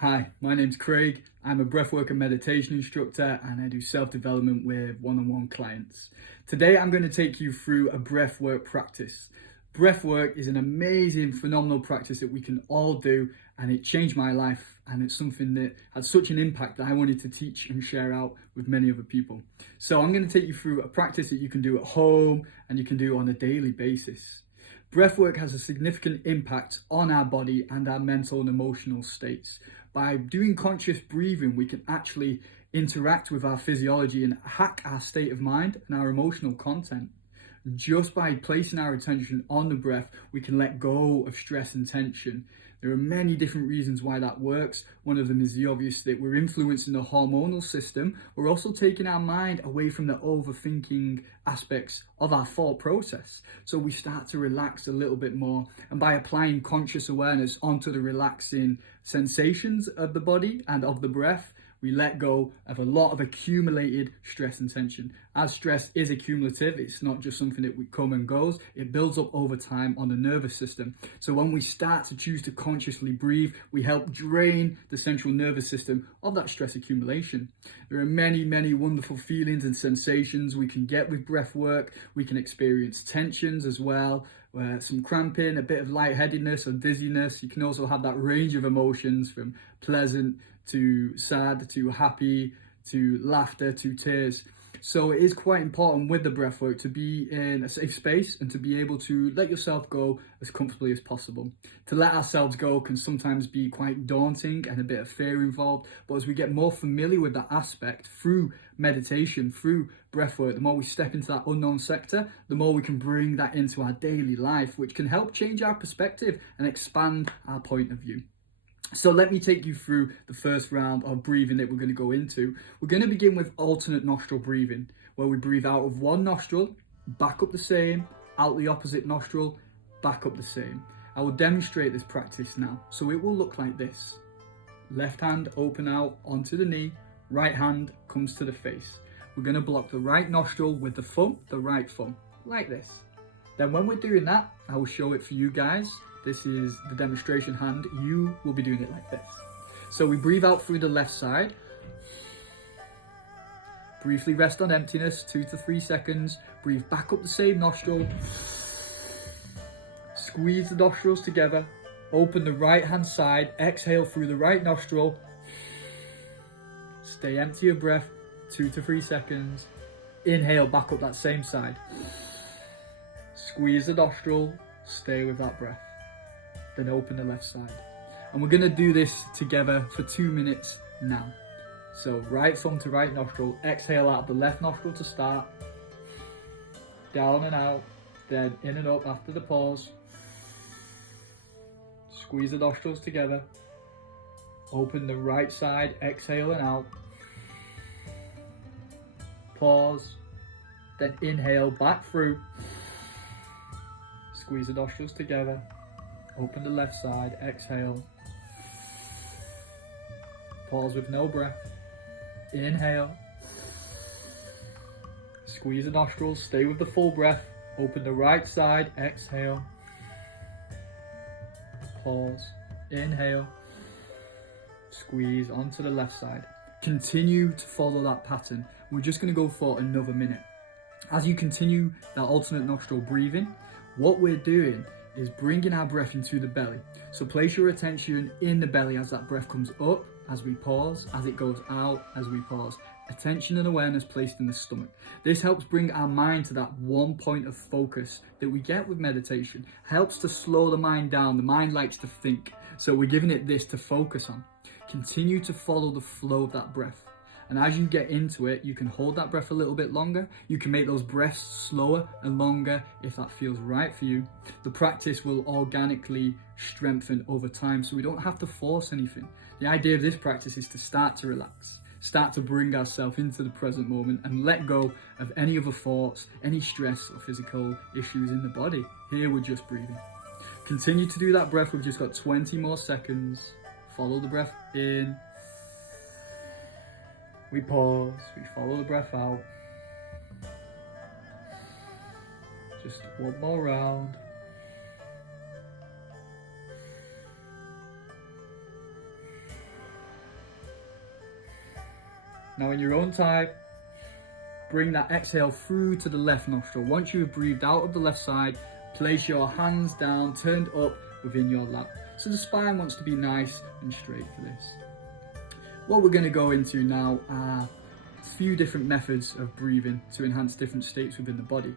Hi, my name's Craig. I'm a breathwork and meditation instructor and I do self-development with one-on-one clients. Today I'm going to take you through a breathwork practice. Breathwork is an amazing, phenomenal practice that we can all do, and it changed my life, and it's something that had such an impact that I wanted to teach and share out with many other people. So I'm going to take you through a practice that you can do at home and you can do on a daily basis. Breathwork has a significant impact on our body and our mental and emotional states. By doing conscious breathing, we can actually interact with our physiology and hack our state of mind and our emotional content. Just by placing our attention on the breath, we can let go of stress and tension. There are many different reasons why that works. One of them is the obvious that we're influencing the hormonal system. We're also taking our mind away from the overthinking aspects of our thought process. So we start to relax a little bit more. And by applying conscious awareness onto the relaxing sensations of the body and of the breath, we let go of a lot of accumulated stress and tension. As stress is accumulative, it's not just something that we come and goes, it builds up over time on the nervous system. So when we start to choose to consciously breathe, we help drain the central nervous system of that stress accumulation. There are many, many wonderful feelings and sensations we can get with breath work. We can experience tensions as well, some cramping, a bit of lightheadedness or dizziness. You can also have that range of emotions from pleasant to sad to happy to laughter to tears. So it is quite important with the breath work to be in a safe space and to be able to let yourself go as comfortably as possible. To let ourselves go can sometimes be quite daunting and a bit of fear involved, but as we get more familiar with that aspect through meditation, through breath work, the more we step into that unknown sector, the more we can bring that into our daily life, which can help change our perspective and expand our point of view. So let me take you through the first round of breathing that we're going to go into. We're going to begin with alternate nostril breathing, where we breathe out of one nostril, back up the same, out the opposite nostril, back up the same. I will demonstrate this practice now. So it will look like this. Left hand open out onto the knee, right hand comes to the face. We're going to block the right nostril with the thumb, the right thumb, like this. Then when we're doing that, I will show it for you guys. This is the demonstration hand. You will be doing it like this. So we breathe out through the left side. Briefly rest on emptiness, 2 to 3 seconds. Breathe back up the same nostril. Squeeze the nostrils together. Open the right hand side. Exhale through the right nostril. Stay empty of breath, 2 to 3 seconds. Inhale back up that same side. Squeeze the nostril. Stay with that breath. Then open the left side. And we're going to do this together for 2 minutes now. So right thumb to right nostril, exhale out of the left nostril to start, down and out, then in and up after the pause. Squeeze the nostrils together, open the right side, exhale and out, pause, then inhale back through, squeeze the nostrils together, open the left side, exhale, pause with no breath, inhale, squeeze the nostrils, stay with the full breath, open the right side, exhale, pause, inhale, squeeze onto the left side. Continue to follow that pattern. We're just going to go for another minute. As you continue that alternate nostril breathing, what we're doing is bringing our breath into the belly. So place your attention in the belly as that breath comes up, as we pause, as it goes out, as we pause. Attention and awareness placed in the stomach. This helps bring our mind to that one point of focus that we get with meditation. Helps to slow the mind down. The mind likes to think. So we're giving it this to focus on. Continue to follow the flow of that breath. And as you get into it, you can hold that breath a little bit longer. You can make those breaths slower and longer if that feels right for you. The practice will organically strengthen over time, so we don't have to force anything. The idea of this practice is to start to relax, start to bring ourselves into the present moment and let go of any other thoughts, any stress or physical issues in the body. Here we're just breathing. Continue to do that breath. We've just got 20 more seconds. Follow the breath in. We pause, we follow the breath out. Just one more round. Now in your own time, bring that exhale through to the left nostril. Once you've breathed out of the left side, place your hands down, turned up within your lap. So the spine wants to be nice and straight for this. What we're going to go into now are a few different methods of breathing to enhance different states within the body.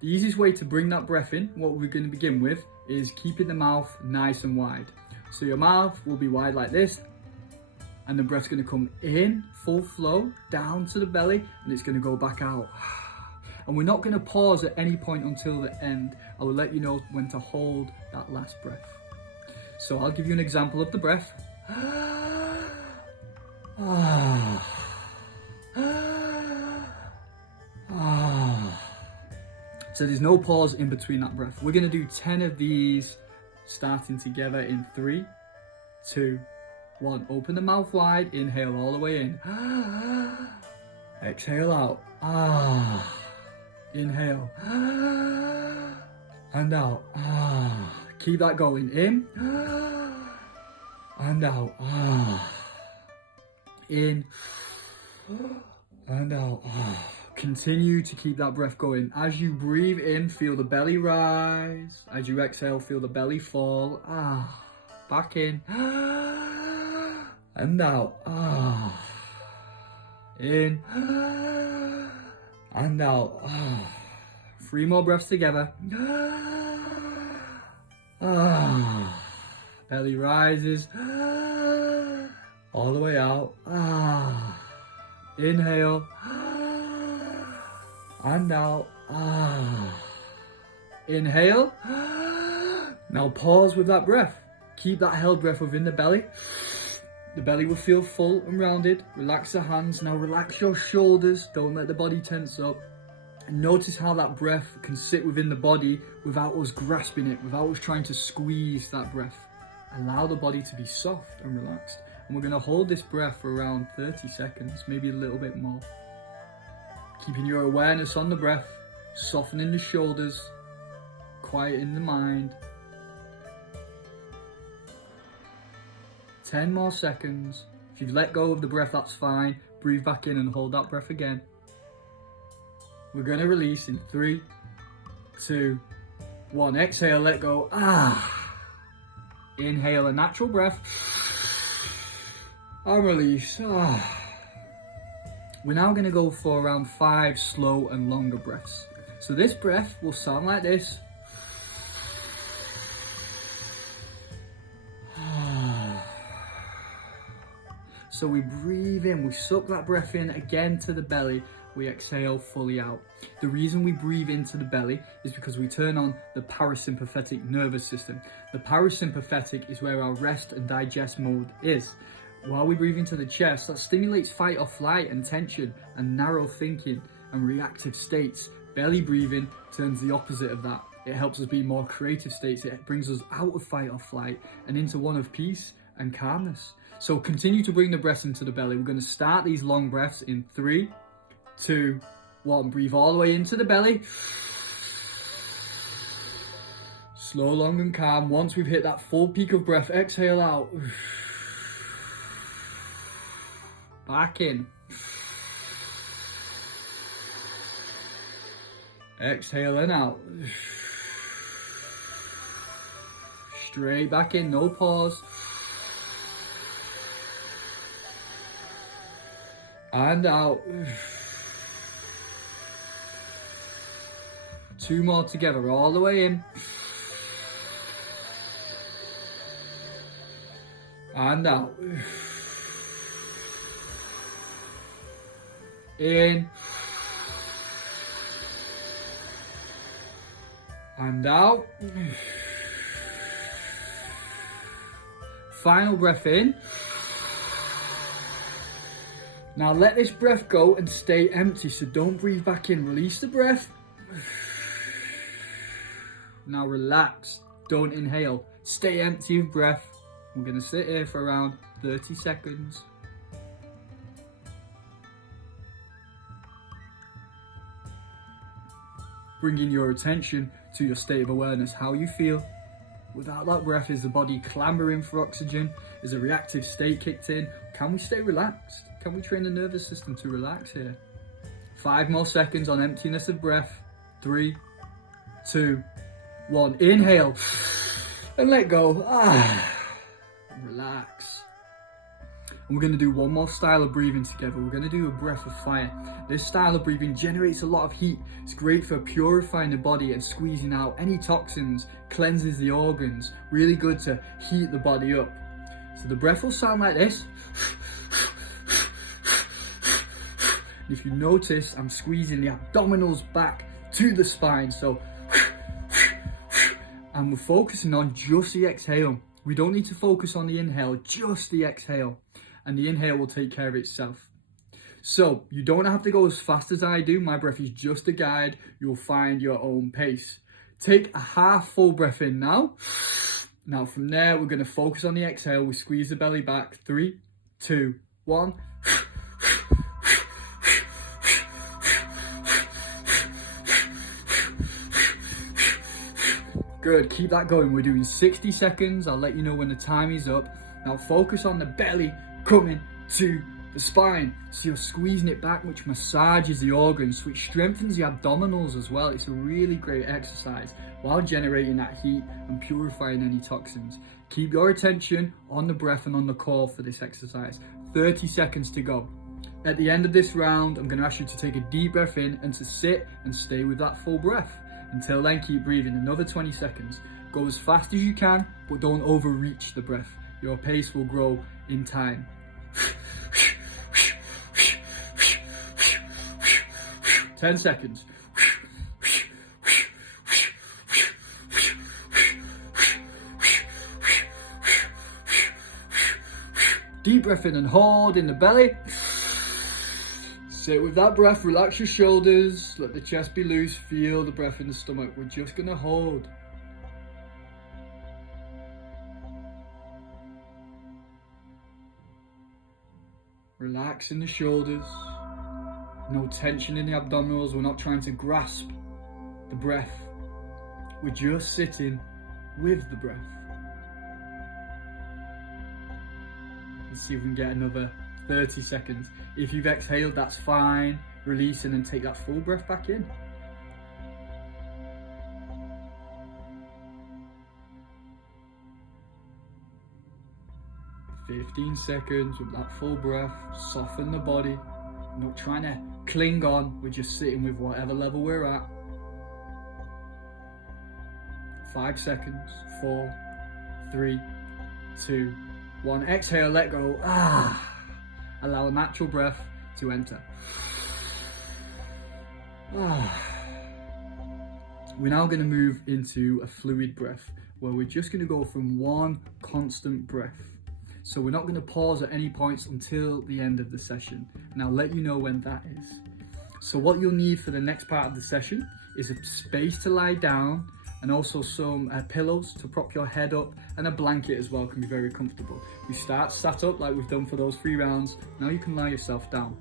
The easiest way to bring that breath in, what we're going to begin with, is keeping the mouth nice and wide. So your mouth will be wide like this, and the breath's going to come in, full flow, down to the belly, and it's going to go back out. And we're not going to pause at any point until the end. I will let you know when to hold that last breath. So I'll give you an example of the breath. So there's no pause in between that breath. We're going to do 10 of these, starting together in 3, 2, 1. Open the mouth wide, inhale all the way in. Exhale out. Inhale. And out. Keep that going. In. And out. In. And out. Continue to keep that breath going. As you breathe in, feel the belly rise. As you exhale, feel the belly fall. Back in. And out. In. And out. 3 more breaths together. Belly rises. All the way out. Inhale. And out. Inhale. Now pause with that breath. Keep that held breath within the belly. The belly will feel full and rounded. Relax the hands. Now relax your shoulders. Don't let the body tense up. And notice how that breath can sit within the body without us grasping it, without us trying to squeeze that breath. Allow the body to be soft and relaxed. And we're going to hold this breath for around 30 seconds, maybe a little bit more. Keeping your awareness on the breath, softening the shoulders, quieting the mind. 10 more seconds. If you've let go of the breath, that's fine. Breathe back in and hold that breath again. We're going to release in 3, 2, 1. Exhale, let go. Inhale a natural breath. And release. We're now going to go for around 5 slow and longer breaths. So this breath will sound like this. So we breathe in, we suck that breath in again to the belly, we exhale fully out. The reason we breathe into the belly is because we turn on the parasympathetic nervous system. The parasympathetic is where our rest and digest mode is. While we breathe into the chest, that stimulates fight or flight and tension and narrow thinking and reactive states. Belly breathing turns the opposite of that. It helps us be more creative states. It brings us out of fight or flight and into one of peace and calmness. So continue to bring the breath into the belly. We're going to start these long breaths in 3, 2, 1. Breathe all the way into the belly. Slow, long and calm. Once we've hit that full peak of breath, exhale out. Back in. Exhale and out. Straight back in, no pause. And out. 2 more together, all the way in. And out. In. And out. Final breath in. Now let this breath go and stay empty, so don't breathe back in. Release the breath. Now relax, don't inhale. Stay empty of breath. We're going to sit here for around 30 seconds. Bringing your attention to your state of awareness, how you feel. Without that breath, is the body clamoring for oxygen? Is a reactive state kicked in? Can we stay relaxed? Can we train the nervous system to relax here? 5 more seconds on emptiness of breath. 3, 2, 1. Inhale and let go. Relax. And we're going to do one more style of breathing together. We're going to do a breath of fire. This style of breathing generates a lot of heat. It's great for purifying the body and squeezing out any toxins, cleanses the organs. Really good to heat the body up. So the breath will sound like this. If you notice, I'm squeezing the abdominals back to the spine. So, and we're focusing on just the exhale. We don't need to focus on the inhale, just the exhale. And the inhale will take care of itself. So you don't have to go as fast as I do. My breath is just a guide. You'll find your own pace. Take a half full breath in now. Now from there, we're going to focus on the exhale. We squeeze the belly back. 3, 2, 1. Good, keep that going. We're doing 60 seconds. I'll let you know when the time is up. Now focus on the belly coming to the spine. So you're squeezing it back, which massages the organs, which strengthens the abdominals as well. It's a really great exercise while generating that heat and purifying any toxins. Keep your attention on the breath and on the core for this exercise. 30 seconds to go. At the end of this round, I'm going to ask you to take a deep breath in and to sit and stay with that full breath. Until then, keep breathing. Another 20 seconds. Go as fast as you can, but don't overreach the breath. Your pace will grow in time. 10 seconds. Deep breath in and hold in the belly. Sit with that breath, relax your shoulders, let the chest be loose, feel the breath in the stomach. We're just gonna hold. Relax in the shoulders, no tension in the abdominals. We're not trying to grasp the breath. We're just sitting with the breath. Let's see if we can get another 30 seconds. If you've exhaled, that's fine. Release and then take that full breath back in. "15 seconds with that full breath. Soften the body. We're not trying to cling on. We're just sitting with whatever level we're at. 5 seconds. 4, 3, 2, 1. Exhale, let go. Allow a natural breath to enter. We're now going to move into a fluid breath where we're just going to go from one constant breath. So we're not going to pause at any points until the end of the session. And I'll let you know when that is. So what you'll need for the next part of the session is a space to lie down and also some pillows to prop your head up, and a blanket as well can be very comfortable. We start sat up like we've done for those 3 rounds. Now you can lie yourself down.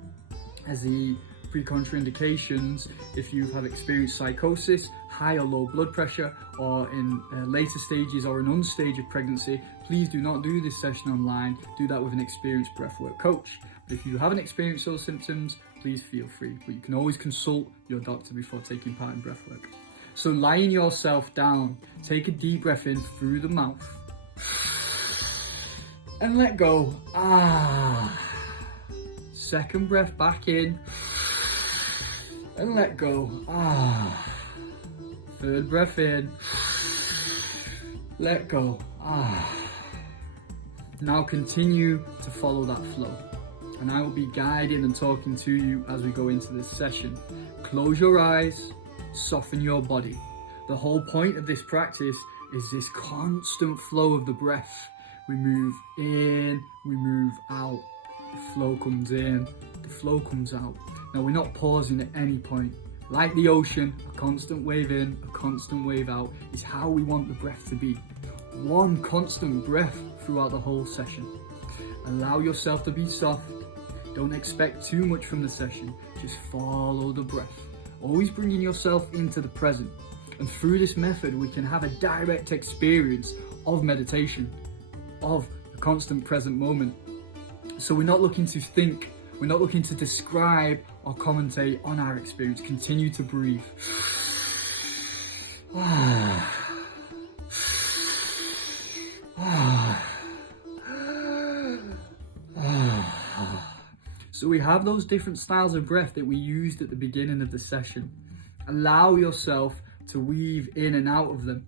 As the pre-contraindications, if you have experienced psychosis, high or low blood pressure, or in later stages or an unstage of pregnancy, please do not do this session online. Do that with an experienced breathwork coach. But if you haven't experienced those symptoms, please feel free. But you can always consult your doctor before taking part in breathwork. So lying yourself down, take a deep breath in through the mouth and let go. Second breath back in and let go. Third breath in, let go. Now continue to follow that flow, and I will be guiding and talking to you as we go into this session. Close your eyes. Soften your body. The whole point of this practice is this constant flow of the breath. We move in, we move out. The flow comes in, the flow comes out. Now we're not pausing at any point. Like the ocean, a constant wave in, a constant wave out is how we want the breath to be. One constant breath throughout the whole session. Allow yourself to be soft. Don't expect too much from the session. Just follow the breath. Always bringing yourself into the present. And through this method, we can have a direct experience of meditation, of the constant present moment. So we're not looking to think We're not looking to describe or commentate on our experience. Continue to breathe. So we have those different styles of breath that we used at the beginning of the session. Allow yourself to weave in and out of them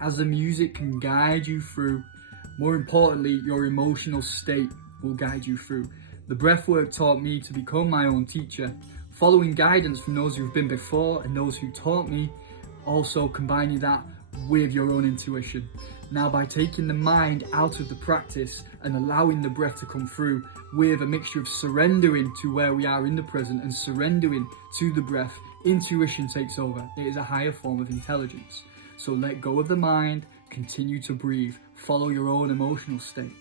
as the music can guide you through. More importantly, your emotional state will guide you through. The breathwork taught me to become my own teacher, following guidance from those who've been before and those who taught me, also combining that with your own intuition. Now, by taking the mind out of the practice and allowing the breath to come through with a mixture of surrendering to where we are in the present and surrendering to the breath, intuition takes over. It is a higher form of intelligence. So let go of the mind, continue to breathe, follow your own emotional state.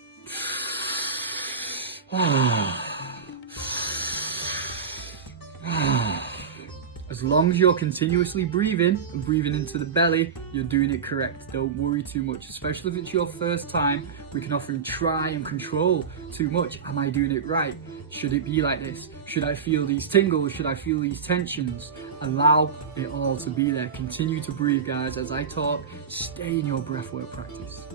As long as you're continuously breathing and breathing into the belly, you're doing it correct. Don't worry too much, especially if it's your first time. We can often try and control too much. Am I doing it right? Should it be like this? Should I feel these tingles? Should I feel these tensions? Allow it all to be there. Continue to breathe, guys. As I talk, stay in your breathwork practice.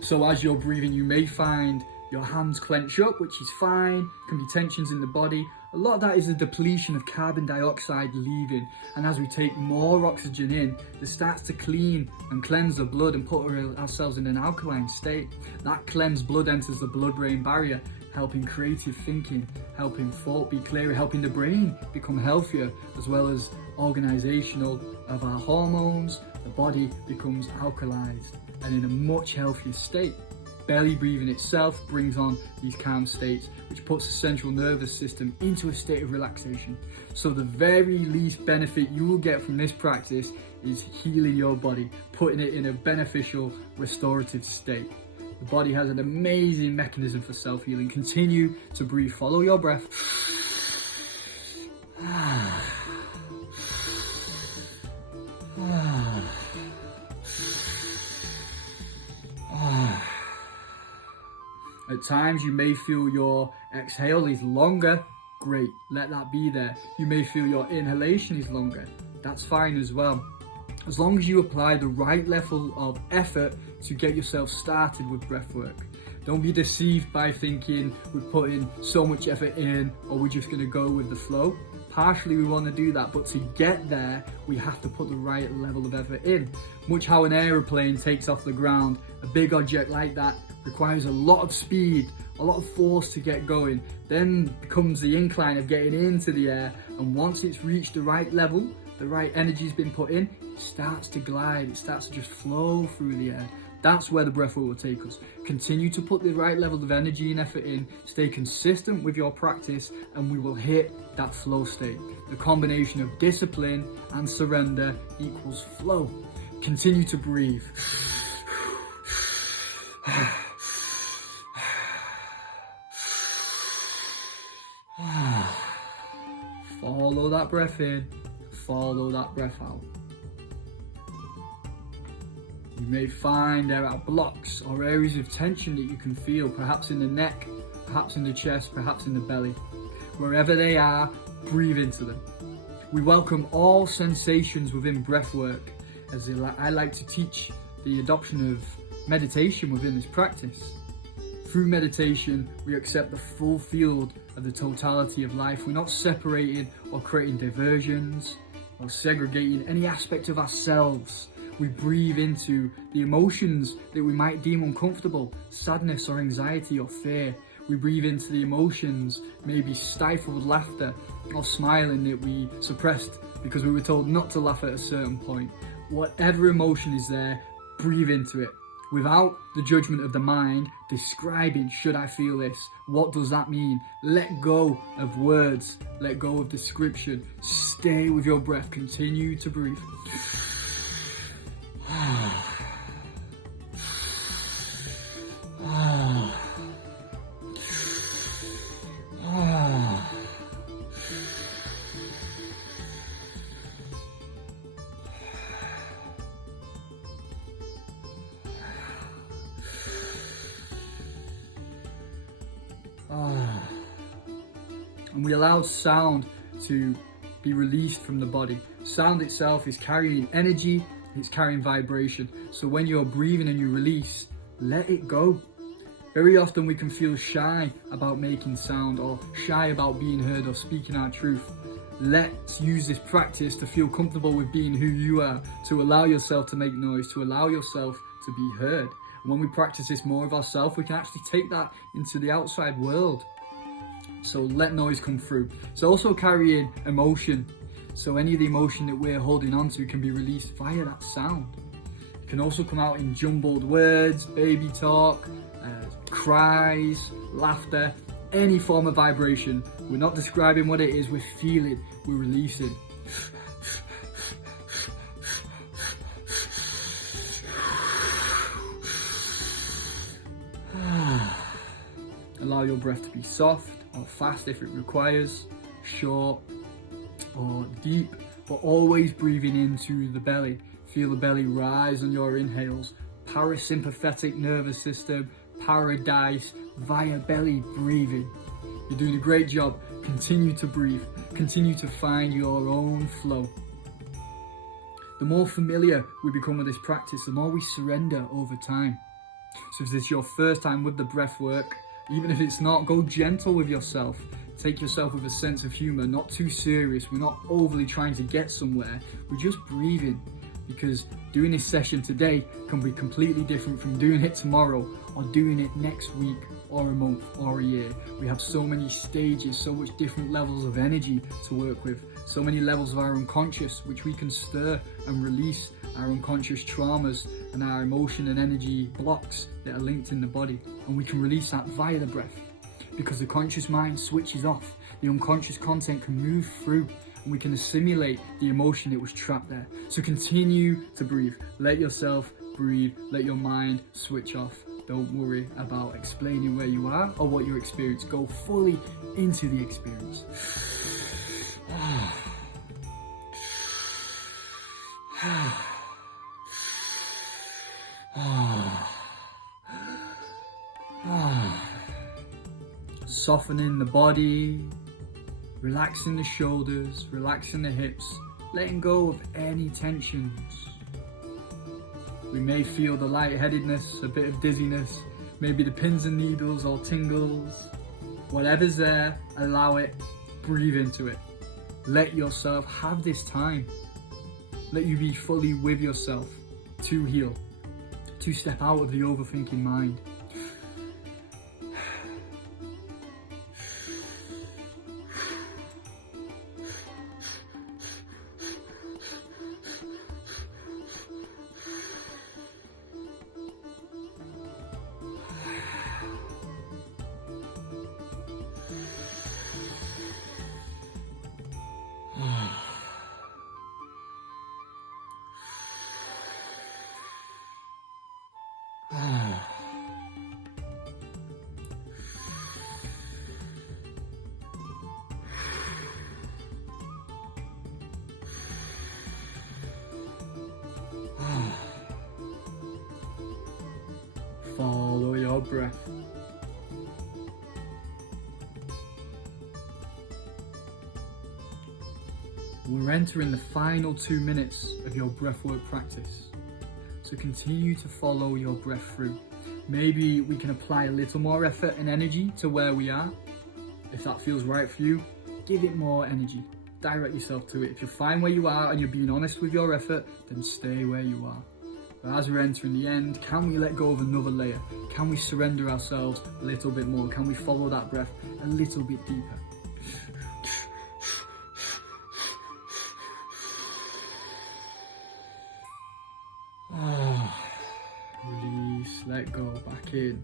So as you're breathing, you may find your hands clench up, which is fine. Can be tensions in the body. A lot of that is the depletion of carbon dioxide leaving, and as we take more oxygen in, it starts to clean and cleanse the blood and put ourselves in an alkaline state. That cleansed blood enters the blood-brain barrier, helping creative thinking, helping thought be clearer, helping the brain become healthier, as well as organizational of our hormones. The body becomes alkalized and in a much healthier state. Belly breathing itself brings on these calm states, which puts the central nervous system into a state of relaxation. So the very least benefit you will get from this practice is healing your body, putting it in a beneficial, restorative state. The body has an amazing mechanism for self-healing. Continue to breathe, follow your breath. At times you may feel your exhale is longer. Great, let that be there. You may feel your inhalation is longer. That's fine as well. As long as you apply the right level of effort to get yourself started with breathwork. Don't be deceived by thinking we're putting so much effort in or we're just going to go with the flow. Partially we want to do that, but to get there, we have to put the right level of effort in. Much how an aeroplane takes off the ground, a big object like that requires a lot of speed, a lot of force to get going. Then comes the incline of getting into the air, and once it's reached the right level, the right energy's been put in, it starts to glide, it starts to just flow through the air. That's where the breathwork will take us. Continue to put the right level of energy and effort in, stay consistent with your practice, and we will hit that flow state. The combination of discipline and surrender equals flow. Continue to breathe. Follow that breath in, follow that breath out. You may find there are blocks or areas of tension that you can feel, perhaps in the neck, perhaps in the chest, perhaps in the belly. Wherever they are, breathe into them. We welcome all sensations within breathwork, as I like to teach the adoption of meditation within this practice. Through meditation, we accept the full field of the totality of life. We're not separating or creating diversions or segregating any aspect of ourselves. We breathe into the emotions that we might deem uncomfortable, sadness or anxiety or fear. We breathe into the emotions, maybe stifled laughter or smiling that we suppressed because we were told not to laugh at a certain point. Whatever emotion is there, breathe into it. Without the judgment of the mind, describing, should I feel this? What does that mean? Let go of words, let go of description. Stay with your breath, continue to breathe. and we allow sound to be released from the body. Sound itself is carrying energy, it's carrying vibration. So when you're breathing and you release, let it go. Very often we can feel shy about making sound, or shy about being heard or speaking our truth. Let's use this practice to feel comfortable with being who you are, to allow yourself to make noise, to allow yourself to be heard. And when we practice this more of ourselves, we can actually take that into the outside world. So let noise come through. It's also carrying emotion. So any of the emotion that we're holding on to can be released via that sound. It can also come out in jumbled words, baby talk, cries, laughter, any form of vibration. We're not describing what it is, we're feeling, we're releasing. Allow your breath to be soft or fast if it requires, short or deep, but always breathing into the belly. Feel the belly rise on your inhales. Parasympathetic nervous system, paradise, via belly breathing. You're doing a great job. Continue to breathe. Continue to find your own flow. The more familiar we become with this practice, the more we surrender over time. So if this is your first time with the breath work, even if it's not, go gentle with yourself. Take yourself with a sense of humor, not too serious. We're not overly trying to get somewhere. We're just breathing, because doing this session today can be completely different from doing it tomorrow or doing it next week or a month or a year. We have so many stages, so much different levels of energy to work with, so many levels of our unconscious which we can stir and release, our unconscious traumas and our emotion and energy blocks that are linked in the body, and we can release that via the breath, because the conscious mind switches off. The unconscious content can move through, and we can assimilate the emotion that was trapped there. So continue to breathe. Let yourself breathe. Let your mind switch off. Don't worry about explaining where you are or what you experience. Go fully into the experience. Softening the body, relaxing the shoulders, relaxing the hips, letting go of any tensions. We may feel the lightheadedness, a bit of dizziness, maybe the pins and needles or tingles. Whatever's there, allow it, breathe into it. Let yourself have this time. Let you be fully with yourself to heal, to step out of the overthinking mind. Follow your breath. We're entering the final 2 minutes of your breathwork practice. So continue to follow your breath through. Maybe we can apply a little more effort and energy to where we are. If that feels right for you, give it more energy. Direct yourself to it. If you're fine where you are and you're being honest with your effort, then stay where you are. But as we're entering the end, can we let go of another layer? Can we surrender ourselves a little bit more? Can we follow that breath a little bit deeper? Release, let go, back in.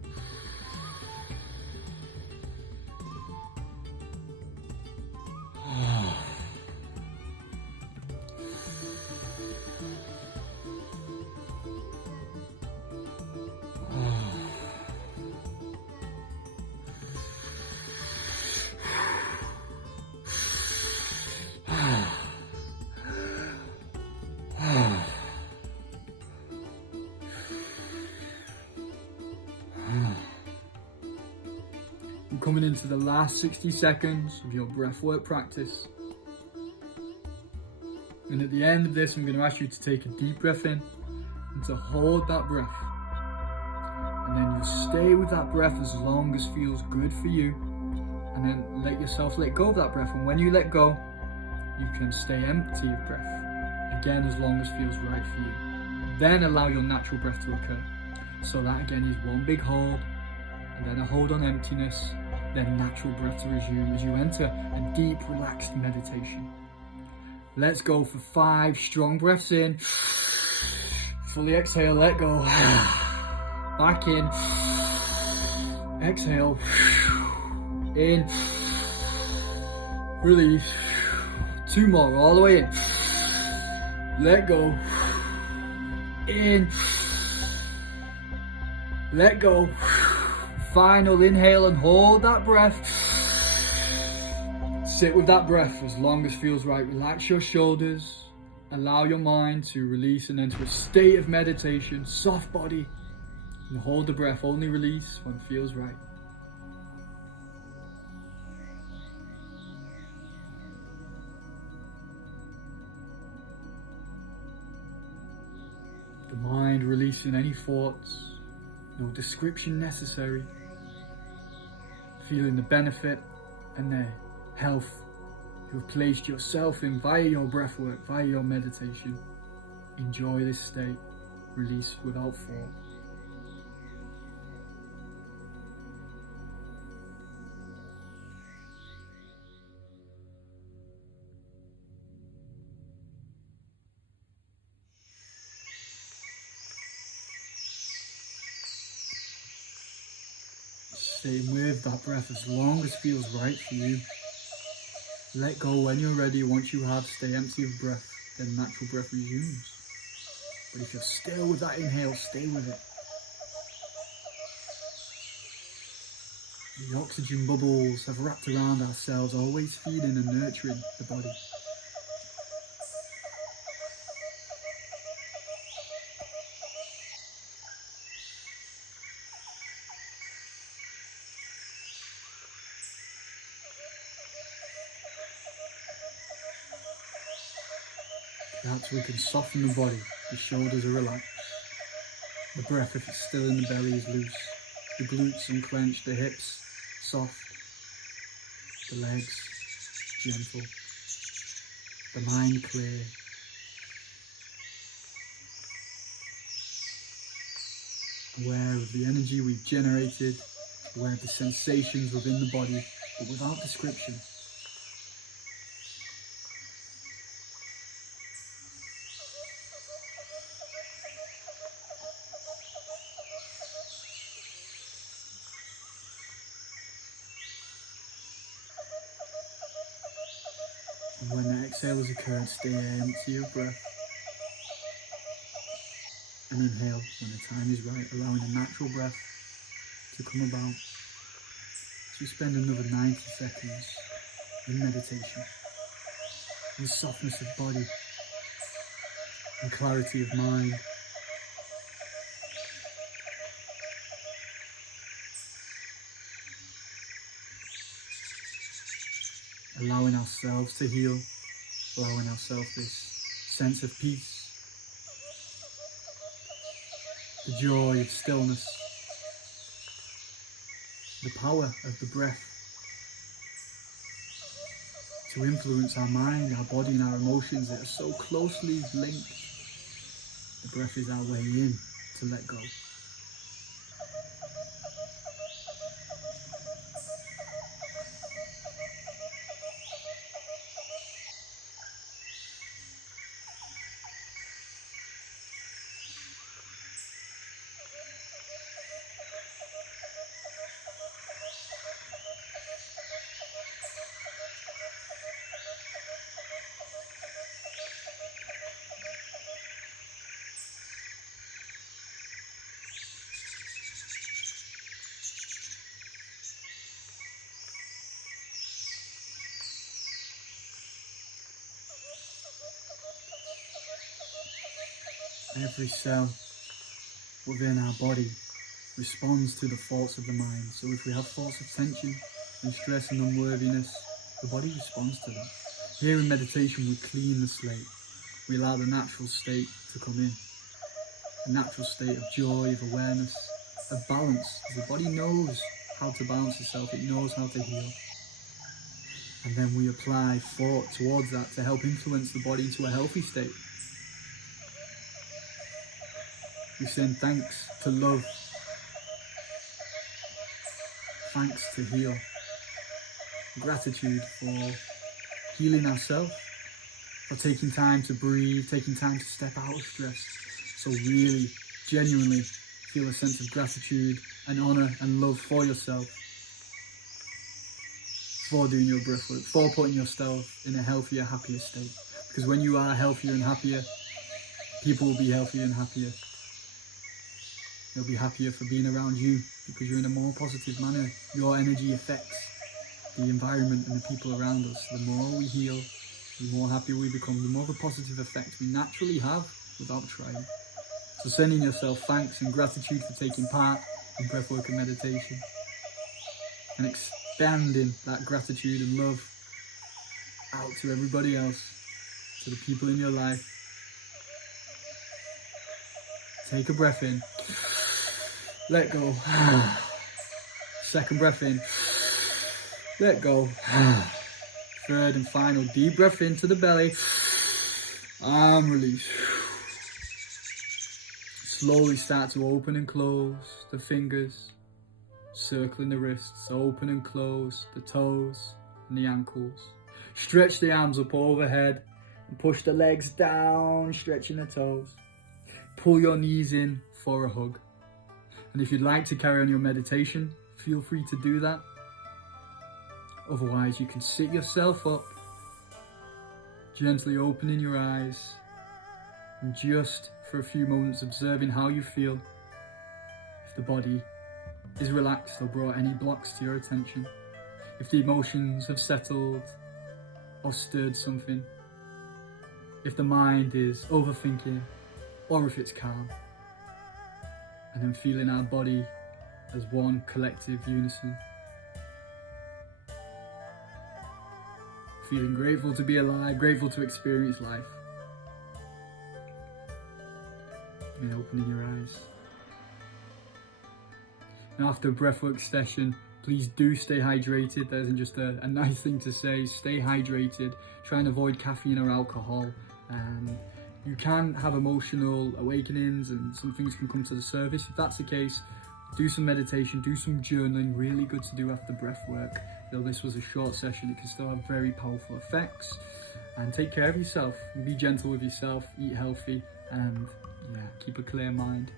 We're coming into the last 60 seconds of your breathwork practice. And at the end of this, I'm going to ask you to take a deep breath in and to hold that breath. And then you'll stay with that breath as long as feels good for you. And then let yourself let go of that breath. And when you let go, you can stay empty of breath. Again, as long as feels right for you. Then allow your natural breath to occur. So that again is one big hold, and then a hold on emptiness, then natural breath to resume as you enter a deep, relaxed meditation. Let's go for 5 strong breaths in. Fully exhale, let go. Back in. Exhale. In. Release. 2 more, all the way in. Let go. In. Let go. Final inhale and hold that breath. Sit with that breath as long as feels right. Relax your shoulders. Allow your mind to release and enter a state of meditation. Soft body. And hold the breath. Only release when it feels right. The mind releasing any thoughts. No description necessary. Feeling the benefit and the health you have placed yourself in via your breath work, via your meditation. Enjoy this state. Release without thought. Stay with that breath as long as feels right for you. Let go when you're ready. Once you have, stay empty of breath, then natural breath resumes. But if you're still with that inhale, stay with it. The oxygen bubbles have wrapped around our cells, always feeding and nurturing the body. Perhaps we can soften the body. The shoulders are relaxed. The breath, if it's still in the belly, is loose. The glutes unclenched, the hips soft. The legs gentle. The mind clear. Aware of the energy we've generated, aware of the sensations within the body, but without description. And when the exhale has occurred, stay empty of breath. And inhale when the time is right, allowing a natural breath to come about. So you spend another 90 seconds in meditation, in softness of body, and clarity of mind. Allowing ourselves to heal, allowing ourselves this sense of peace, the joy of stillness, the power of the breath to influence our mind, our body and our emotions that are so closely linked. The breath is our way in to let go. Every cell within our body responds to the thoughts of the mind. So if we have thoughts of tension and stress and unworthiness, the body responds to them. Here in meditation, we clean the slate. We allow the natural state to come in. A natural state of joy, of awareness, of balance. The body knows how to balance itself. It knows how to heal. And then we apply thought towards that to help influence the body into a healthy state. We send thanks to love, thanks to heal, gratitude for healing ourselves, for taking time to breathe, taking time to step out of stress. So really, genuinely feel a sense of gratitude and honour and love for yourself, for doing your breathwork, for putting yourself in a healthier, happier state. Because when you are healthier and happier, people will be healthier and happier. They'll be happier for being around you because you're in a more positive manner. Your energy affects the environment and the people around us. The more we heal, the more happy we become, the more of a positive effect we naturally have without trying. So sending yourself thanks and gratitude for taking part in breathwork and meditation, and expanding that gratitude and love out to everybody else, to the people in your life. Take a breath in, let go. Second breath in, let go. Third and final deep breath into the belly, and release. Slowly start to open and close the fingers, circling the wrists, open and close the toes and the ankles. Stretch the arms up overhead and push the legs down, stretching the toes. Pull your knees in for a hug. And if you'd like to carry on your meditation, feel free to do that. Otherwise, you can sit yourself up, gently opening your eyes, and just for a few moments observing how you feel. If the body is relaxed or brought any blocks to your attention, if the emotions have settled or stirred something, if the mind is overthinking or if it's calm. And then feeling our body as one collective unison. Feeling grateful to be alive, grateful to experience life. And opening your eyes. Now after a breathwork session, please do stay hydrated. That isn't just a nice thing to say. Stay hydrated. Try and avoid caffeine or alcohol. You can have emotional awakenings and some things can come to the surface. If that's the case, do some meditation, do some journaling. Really good to do after breath work. Though this was a short session, it can still have very powerful effects. And take care of yourself. Be gentle with yourself, eat healthy, and keep a clear mind.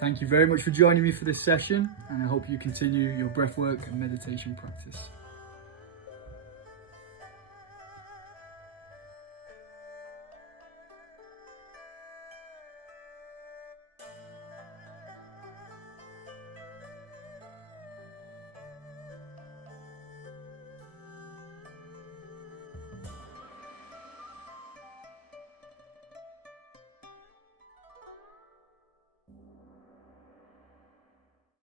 Thank you very much for joining me for this session, and I hope you continue your breathwork and meditation practice.